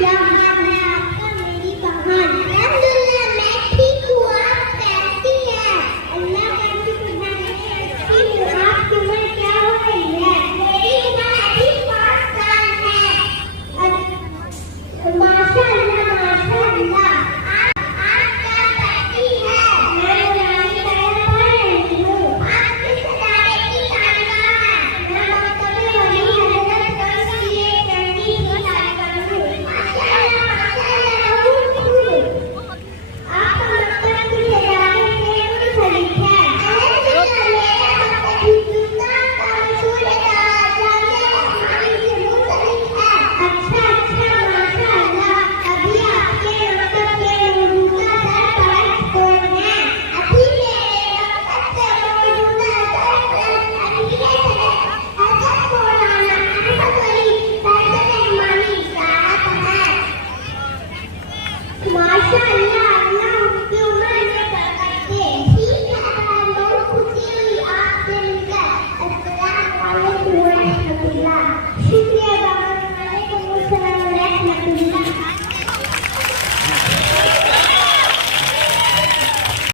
क्या हाल है आपका मेरी बहन? अल्हम्दुलिल्लाह मैं ठीक हूँ। आप कैसी हैं? अल्लाह का शुक्र है मैं अच्छी हूँ। आपकी उम्र क्या हो रही है? मेरी उम्र अभी 5 साल है।